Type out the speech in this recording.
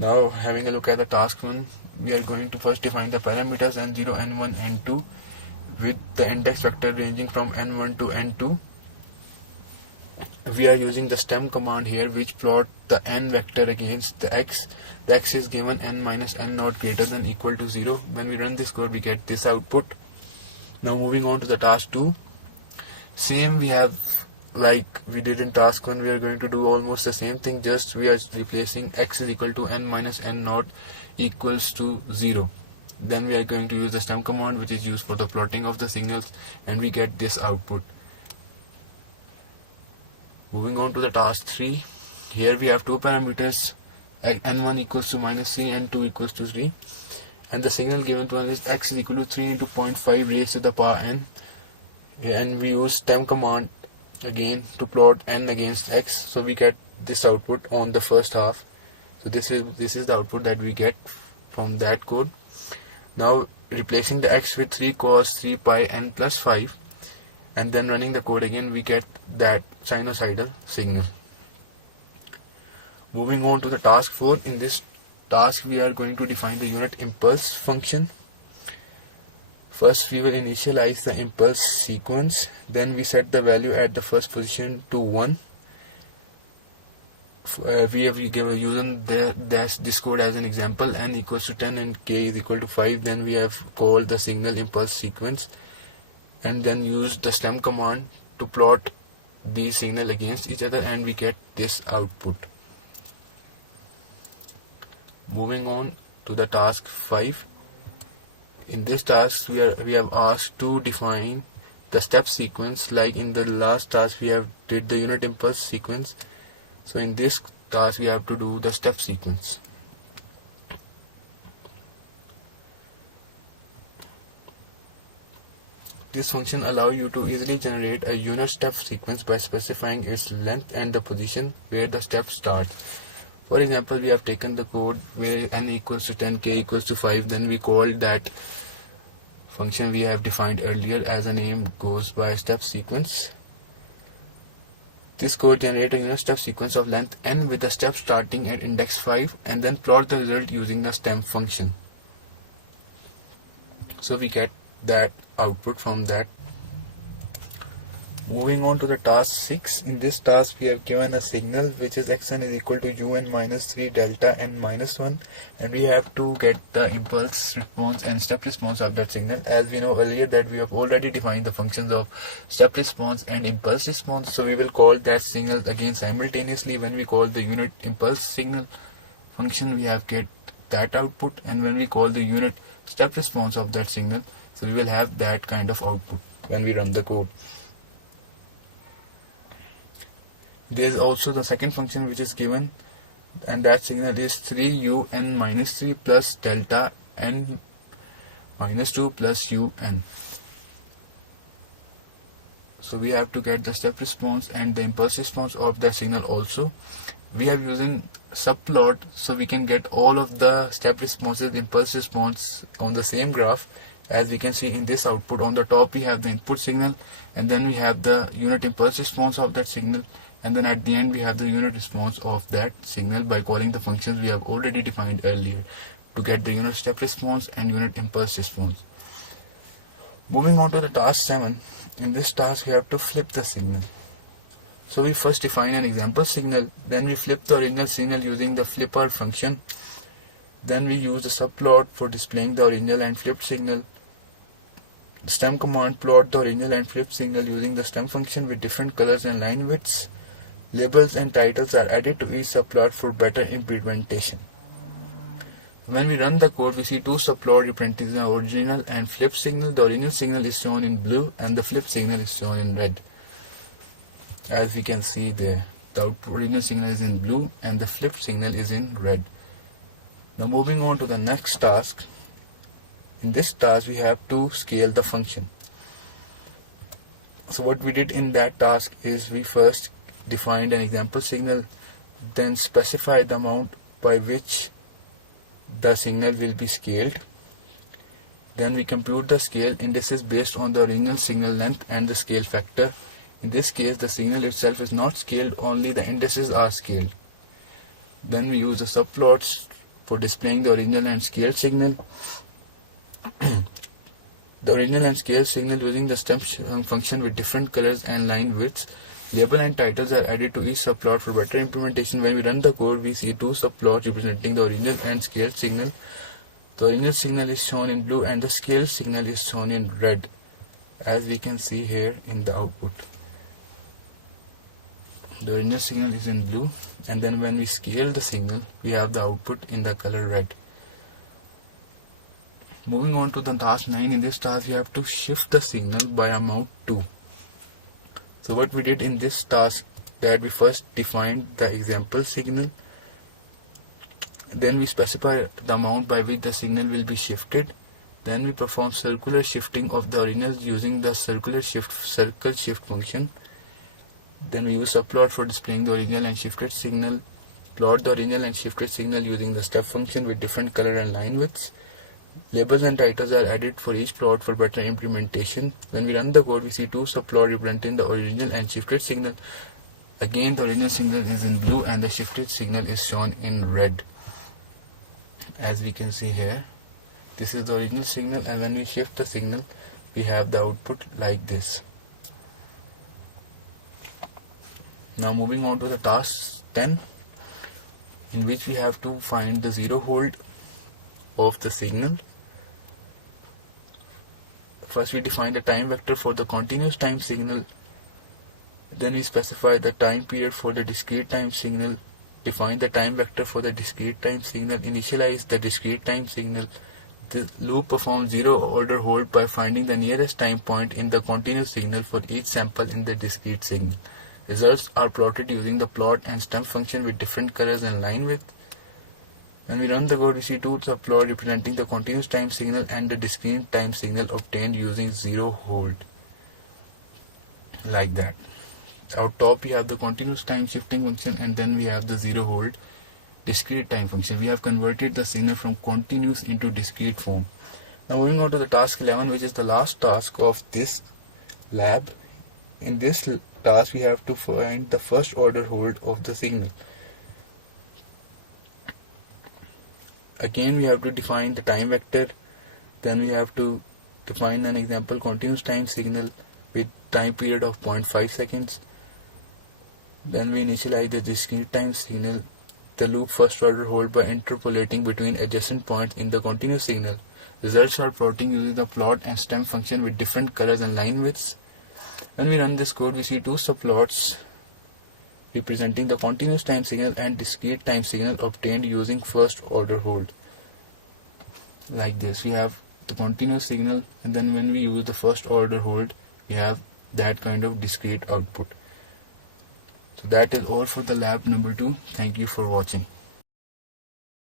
Now having a look at the task 1, we are going to first define the parameters n0, n1, n2 with the index vector ranging from n1 to n2. We are using the stem command here, which plot the n vector against the x. The x is given n minus n naught greater than equal to 0. When we run this code, we get this output. Now moving on to the task 2. Same we have like we did in task 1, we are going to do almost the same thing, just we are replacing x is equal to n minus n naught equals to 0. Then we are going to use the stem command, which is used for the plotting of the signals, and we get this output. Moving on to the task 3. Here we have two parameters, n1 equals to minus 3, n2 equals to 3, and the signal given to us is x is equal to 3 into 0.5 raised to the power n, and we use stem command again to plot n against x, so we get this output on the first half. So this is the output that we get from that code. Now replacing the x with 3 cos 3 pi n plus 5, and then running the code again, we get that sinusoidal signal. Moving on to the task 4. In this task we are going to define the unit impulse function. First we will initialize the impulse sequence, then we set the value at the first position to 1. We have using this code as an example, n equals to 10 and k is equal to 5. Then we have called the signal impulse sequence and then used the stem command to plot these signal against each other, and we get this output. Moving on to the task 5. In this task we have asked to define the step sequence, like in the last task we have did the unit impulse sequence. So in this task we have to do the step sequence. This function allows you to easily generate a unit step sequence by specifying its length and the position where the step starts. For example, we have taken the code where n equals to 10, k equals to 5, then we called that function we have defined earlier as a name goes by step sequence. This code generates a unit step sequence of length n with the step starting at index 5 and then plot the result using the stem function. So we get that output from that. Moving on to the task 6. In this task we have given a signal which is xn is equal to un minus 3 delta n minus 1, and we have to get the impulse response and step response of that signal. As we know earlier that we have already defined the functions of step response and impulse response, so we will call that signal again simultaneously. When we call the unit impulse signal function, we have get that output, and when we call the unit step response of that signal, so we will have that kind of output when we run the code. There is also the second function which is given, and that signal is 3un minus 3 plus delta n minus 2 plus un. So we have to get the step response and the impulse response of that signal also. We are using subplot, so we can get all of the step responses, impulse response on the same graph. As we can see in this output, on the top we have the input signal, and then we have the unit impulse response of that signal, and then at the end we have the unit response of that signal by calling the functions we have already defined earlier to get the unit step response and unit impulse response. Moving on to the task 7. In this task we have to flip the signal. So we first define an example signal, then we flip the original signal using the flipper function. Then we use the subplot for displaying the original and flipped signal. The stem command plot the original and flipped signal using the stem function with different colors and line widths. Labels and titles are added to each subplot for better implementation. When we run the code, we see two subplot representing the original and flipped signal. The original signal is shown in blue and the flipped signal is shown in red. As we can see there, the original signal is in blue and the flipped signal is in red. Now moving on to the next task. In this task we have to scale the function. So what we did in that task is we first defined an example signal, then specified the amount by which the signal will be scaled. Then we compute the scale indices based on the original signal length and the scale factor. In this case the signal itself is not scaled, only the indices are scaled. Then we use the subplots for displaying the original and scaled signal. The original and scaled signal using the step function with different colors and line widths. Label and titles are added to each subplot for better implementation. When we run the code, we see two subplots representing the original and scaled signal. The original signal is shown in blue and the scaled signal is shown in red, as we can see here in the output. The original signal is in blue, and then when we scale the signal, we have the output in the color red. Moving on to the task 9, in this task we have to shift the signal by amount 2. So what we did in this task, that we first defined the example signal, then we specify the amount by which the signal will be shifted, then we perform circular shifting of the original using the circle shift function. Then we use subplot for displaying the original and shifted signal, plot the original and shifted signal using the step function with different color and line widths. Labels and titles are added for each plot for better implementation. When we run the code, we see two subplots representing the original and shifted signal. Again, the original signal is in blue and the shifted signal is shown in red, as we can see here. This is the original signal, and when we shift the signal, we have the output like this. Now moving on to the task 10, in which we have to find the zero hold of the signal. First we define the time vector for the continuous time signal, then we specify the time period for the discrete time signal, define the time vector for the discrete time signal, initialize the discrete time signal. The loop performs zero order hold by finding the nearest time point in the continuous signal for each sample in the discrete signal. Results are plotted using the plot and stem function with different colors and line width. When we run the code, we see two subplots representing the continuous time signal and the discrete time signal obtained using zero hold, like that. Out top we have the continuous time shifting function, and then we have the zero hold discrete time function. We have converted the signal from continuous into discrete form. Now moving on to the task 11, which is the last task of this lab. In this task we have to find the first order hold of the signal. Again we have to define the time vector, then we have to define an example continuous time signal with time period of 0.5 seconds. Then we initialize the discrete time signal, the loop first order hold by interpolating between adjacent points in the continuous signal. Results are plotting using the plot and stem function with different colors and line widths. When we run this code, we see two subplots representing the continuous time signal and discrete time signal obtained using first order hold. Like this, we have the continuous signal, and then when we use the first order hold, we have that kind of discrete output. So that is all for the lab number 2. Thank you for watching.